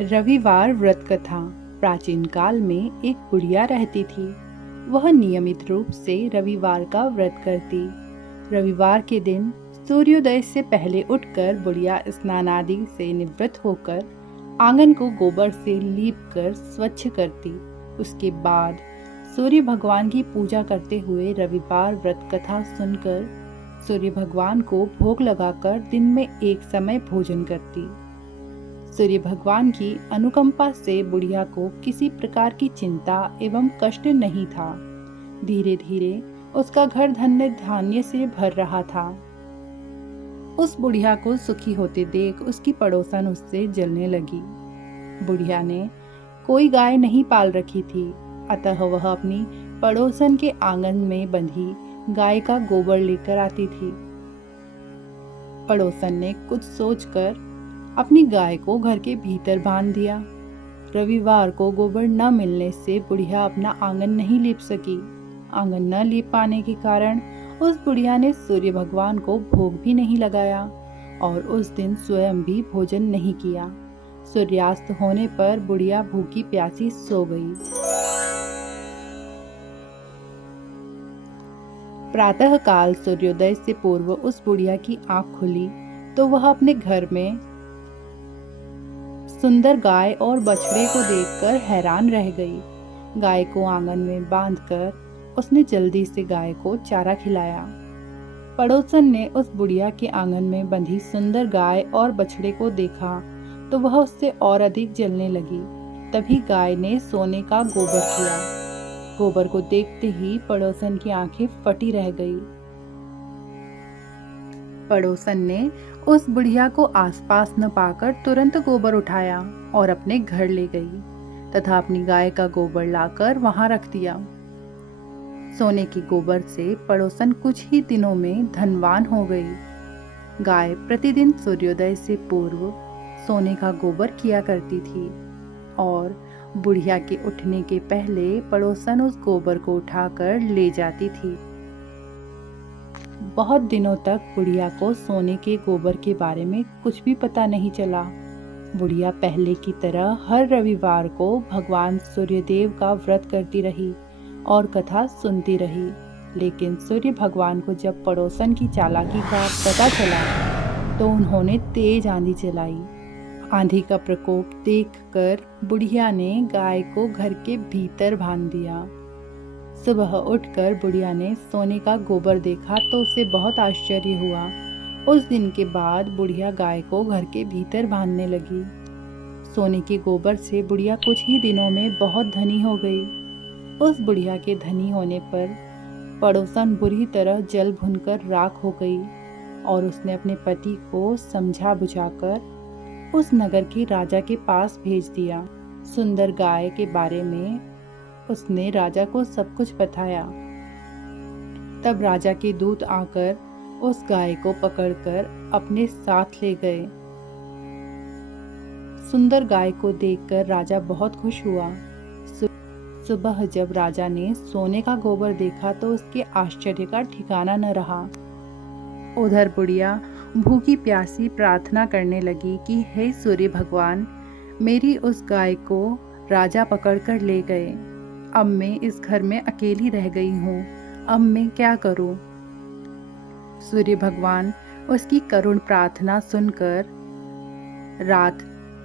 रविवार व्रत कथा। प्राचीन काल में एक बुढ़िया रहती थी। वह नियमित रूप से रविवार का व्रत करती। रविवार के दिन सूर्योदय से पहले उठकर बुढ़िया स्नान आदि से निवृत्त होकर आंगन को गोबर से लीपकर स्वच्छ करती। उसके बाद सूर्य भगवान की पूजा करते हुए रविवार व्रत कथा सुनकर सूर्य भगवान को भोग लगाकर दिन में एक समय भोजन करती। सूर्य भगवान की अनुकंपा से बुढ़िया को किसी प्रकार की चिंता एवं कष्ट नहीं था। धीरे धीरे उसका घर धन्य धान्य से भर रहा था। उस बुढ़िया को सुखी होते देख उसकी पड़ोसन उससे जलने लगी। बुढ़िया ने कोई गाय नहीं पाल रखी थी, अतः वह अपनी पड़ोसन के आंगन में बंधी गाय का गोबर लेकर आती थी। पड़ोसन ने कुछ सोचकर अपनी गाय को घर के भीतर बांध दिया। रविवार को गोबर न मिलने से बुढ़िया अपना आंगन नहीं लीप सकी। आंगन न लीप पाने के कारण उस बुढ़िया ने सूर्य भगवान को भोग भी नहीं लगाया और उस दिन स्वयं भी भोजन नहीं किया। सूर्यास्त होने पर बुढ़िया भूखी प्यासी सो गई। प्रातः काल सूर्योदय से पूर्व उस बुढ़िया की आंख खुली तो वह अपने घर में सुंदर गाय और बछड़े को देखकर हैरान रह गई। गाय को आंगन में बांधकर उसने जल्दी से गाय को चारा खिलाया। पड़ोसन ने उस बुढ़िया के आंगन में बंधी सुंदर गाय और बछड़े को देखा तो वह उससे और अधिक जलने लगी। तभी गाय ने सोने का गोबर किया। गोबर को देखते ही पड़ोसन की आंखें फटी रह गई। पड़ोसन ने उस बुढ़िया को आसपास न पाकर तुरंत गोबर उठाया और अपने घर ले गई तथा अपनी गाय का गोबर लाकर वहां रख दिया। सोने के गोबर से पड़ोसन कुछ ही दिनों में धनवान हो गई। गाय प्रतिदिन सूर्योदय से पूर्व सोने का गोबर किया करती थी और बुढ़िया के उठने के पहले पड़ोसन उस गोबर को उठाकर ले जाती थी। बहुत दिनों तक बुढ़िया को सोने के गोबर के बारे में कुछ भी पता नहीं चला। बुढ़िया पहले की तरह हर रविवार को भगवान सूर्यदेव का व्रत करती रही और कथा सुनती रही। लेकिन सूर्य भगवान को जब पड़ोसन की चालाकी का पता चला तो उन्होंने तेज आंधी चलाई। आंधी का प्रकोप देखकर बुढ़िया ने गाय को घर के भीतर बांध दिया। सुबह उठकर बुढ़िया ने सोने का गोबर देखा तो उसे बहुत आश्चर्य हुआ। उस दिन के बाद बुढ़िया गाय को घर के भीतर बांधने लगी। सोने के गोबर से बुढ़िया कुछ ही दिनों में बहुत धनी हो गई। उस बुढ़िया के धनी होने पर पड़ोसन बुरी तरह जल भुनकर राख हो गई और उसने अपने पति को समझा बुझाकर उस नगर के राजा के पास भेज दिया। सुंदर गाय के बारे में उसने राजा को सब कुछ बताया। तब राजा के दूत आकर उस गाय को पकड़कर अपने साथ ले गए। सुंदर गाय को देखकर राजा बहुत खुश हुआ। सुबह जब राजा ने सोने का गोबर देखा तो उसके आश्चर्य का ठिकाना न रहा। उधर बुढ़िया भूखी प्यासी प्रार्थना करने लगी कि हे सूर्य भगवान, मेरी उस गाय को राजा पकड़कर ले गए। अब मैं इस घर में अकेली रह गई हूँ। अब मैं क्या करूँ? सूर्य भगवान उसकी करुण प्रार्थना सुनकर रात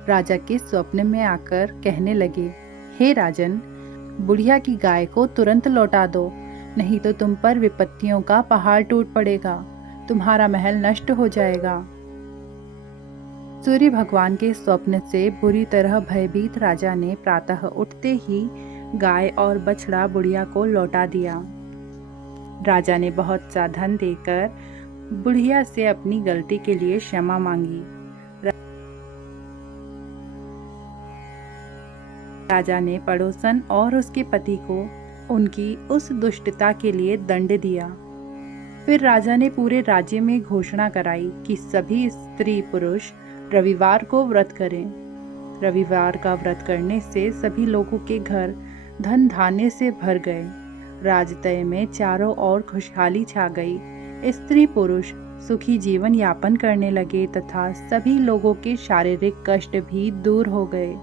राजा के स्वप्न में आकर कहने लगे, हे राजन, बुढ़िया की गाय को तुरंत लौटा दो, नहीं तो तुम पर विपत्तियों का पहाड़ टूट पड़ेगा, तुम्हारा महल नष्ट हो जाएगा। सूर्य भगवान के स्वप्न से बुरी तरह भयभीत राजा ने प्रातः उठते ही गाय और बछड़ा बुढ़िया को लौटा दिया। राजा ने बहुत सा धन देकर बुढ़िया से अपनी गलती के लिए क्षमा मांगी। राजा ने पड़ोसन और उसके पति को उनकी उस दुष्टता के लिए दंड दिया। फिर राजा ने पूरे राज्य में घोषणा कराई कि सभी स्त्री पुरुष रविवार को व्रत करें। रविवार का व्रत करने से सभी लोगों के घर धन धान्य से भर गए। राजतय में चारों ओर खुशहाली छा गई। स्त्री पुरुष सुखी जीवन यापन करने लगे तथा सभी लोगों के शारीरिक कष्ट भी दूर हो गए।